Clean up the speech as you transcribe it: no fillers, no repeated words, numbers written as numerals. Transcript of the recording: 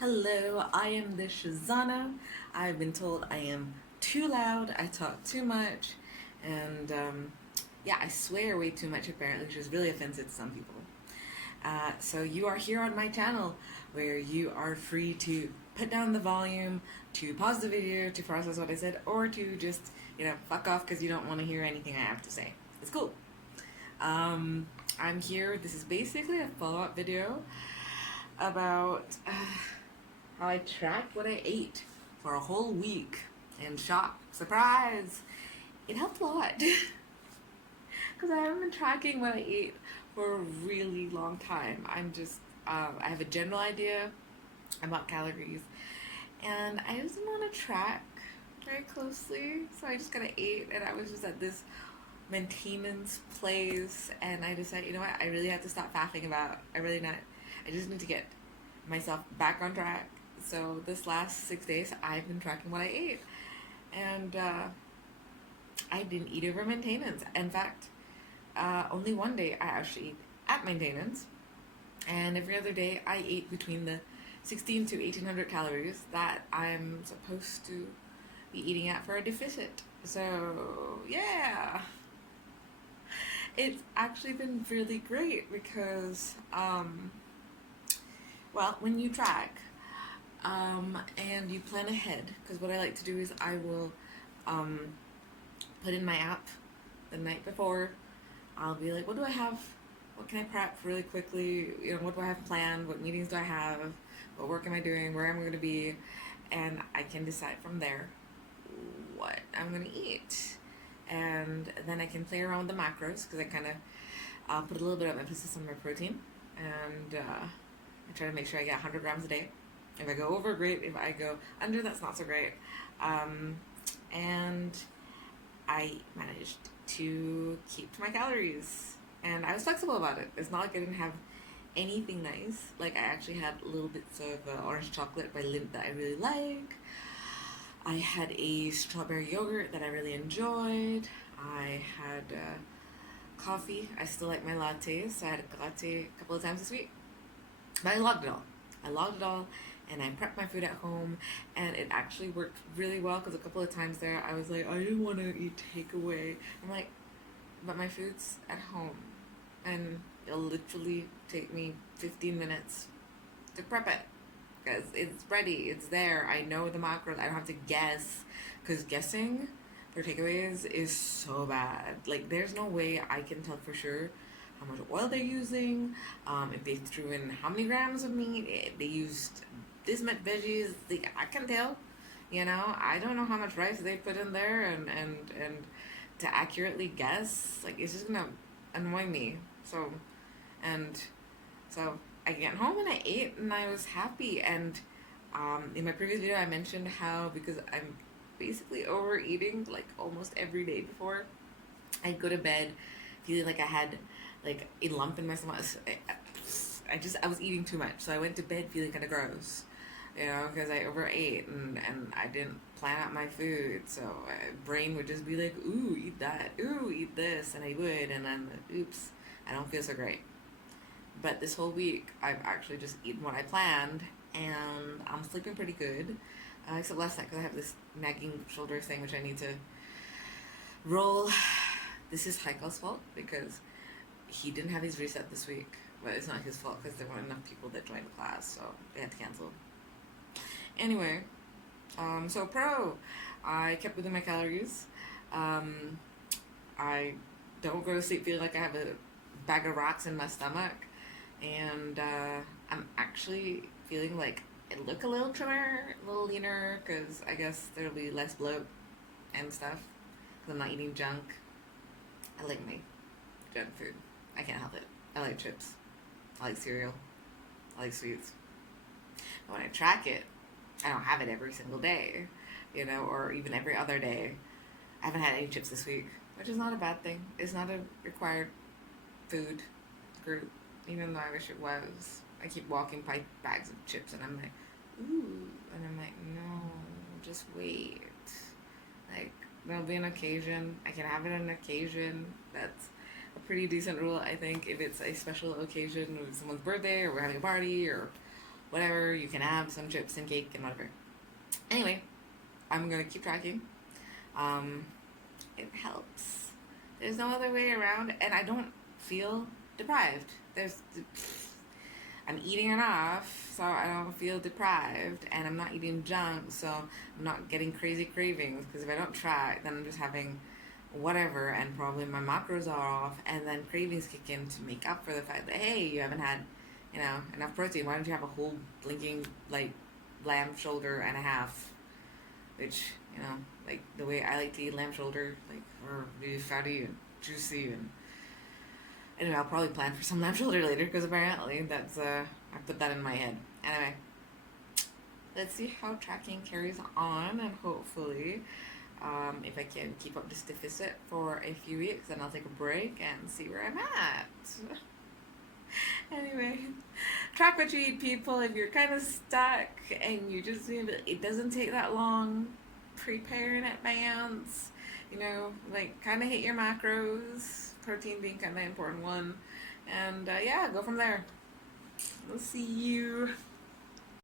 Hello, I am the Shazana. I've been told I am too loud, I talk too much, and yeah, I swear way too much apparently, which is really offensive to some people. So you are here on my channel where you are free to put down the volume, to pause the video, to process what I said, or to just, fuck off because you don't want to hear anything I have to say. It's cool. Um, I'm here. This is basically a follow-up video about how I tracked what I ate for a whole week. And shock, surprise, it helped a lot. Because I haven't been tracking what I ate for a really long time. I have a general idea about calories. And I just didn't want to track very closely. So I just kind of ate, and I was just at this maintenance place, and I decided, you know what, I really have to stop faffing about. I just need to get myself back on track. So this last 6 days, I've been tracking what I ate, and I didn't eat over maintenance. In fact, only one day I actually ate at maintenance, and every other day I ate between the 16 to 1800 calories that I'm supposed to be eating at for a deficit. So yeah, it's actually been really great because well, when you track and you plan ahead, because what I like to do is I will um, put in my app the night before. I'll be like, what do I have? What can I prep really quickly? What do I have planned? What meetings do I have? What work am I doing? Where am I going to be? And I can decide from there what I'm going to eat. And then I can play around with the macros because I kind of put a little bit of emphasis on my protein. And I try to make sure I get 100 grams a day. If I go over, great. If I go under, that's not so great. And I managed to keep to my calories. And I was flexible about it. It's not like I didn't have anything nice. Like, I actually had little bits of orange chocolate by Lindt that I really like. I had a strawberry yogurt that I really enjoyed. I had coffee. I still like my lattes, so I had a latte a couple of times this week. But I logged it all. And I prepped my food at home, and it actually worked really well because a couple of times there I was like, I didn't want to eat takeaway. I'm like, but my food's at home, and it'll literally take me 15 minutes to prep it because it's ready, it's there. I know the macros. I don't have to guess, because guessing for takeaways is so bad. Like, there's no way I can tell for sure how much oil they're using, if they threw in how many grams of meat, if they used this much veggies. Like, I can tell, I don't know how much rice they put in there, and to accurately guess, like, it's just gonna annoy me. And so I get home and I ate and I was happy. And in my previous video I mentioned how, because I'm basically overeating like almost every day before, I'd go to bed feeling like I had like a lump in my stomach. I was eating too much, so I went to bed feeling kind of gross, because I overate and I didn't plan out my food. So my brain would just be like, ooh, eat that, ooh, eat this, and I would, and then oops, I don't feel so great. But this whole week I've actually just eaten what I planned, and I'm sleeping pretty good, except last night because I have this nagging shoulder thing which I need to roll. This is Heikel's fault because he didn't have his reset this week, but it's not his fault because there weren't enough people that joined the class, so they had to cancel. Anyway, so I kept within my calories. I don't go to sleep feeling like I have a bag of rocks in my stomach, and I'm actually feeling like I look a little trimmer, a little leaner, because I guess there'll be less bloat and stuff because I'm not eating junk. I like my junk food. I can't help it. I like chips. I like cereal. I like sweets. But when I track it, I don't have it every single day, or even every other day. I haven't had any chips this week, which is not a bad thing. It's not a required food group, even though I wish it was. I keep walking by bags of chips, and I'm like, ooh, and I'm like, no, just wait. Like, there'll be an occasion. I can have it on an occasion. That's a pretty decent rule, I think, if it's a special occasion, or someone's birthday, or we're having a party, or whatever. You can have some chips and cake and whatever. Anyway, I'm gonna keep tracking. It helps. There's no other way around, and I don't feel deprived. I'm eating enough, so I don't feel deprived, and I'm not eating junk, so I'm not getting crazy cravings. Because if I don't track, then I'm just having whatever, and probably my macros are off, and then cravings kick in to make up for the fact that, hey, you haven't had, enough protein. Why don't you have a whole blinking like lamb shoulder and a half, which, like the way I like to eat lamb shoulder, like, or really fatty and juicy. And anyway, I'll probably plan for some lamb shoulder later, because apparently that's I put that in my head. Anyway, let's see how tracking carries on, and hopefully, if I can keep up this deficit for a few weeks, then I'll take a break and see where I'm at. Anyway, track what you eat, people. If you're kind of stuck and you just it doesn't take that long, prepare in advance. Like, kind of hit your macros, protein being kind of an important one, and yeah, go from there. We'll see you.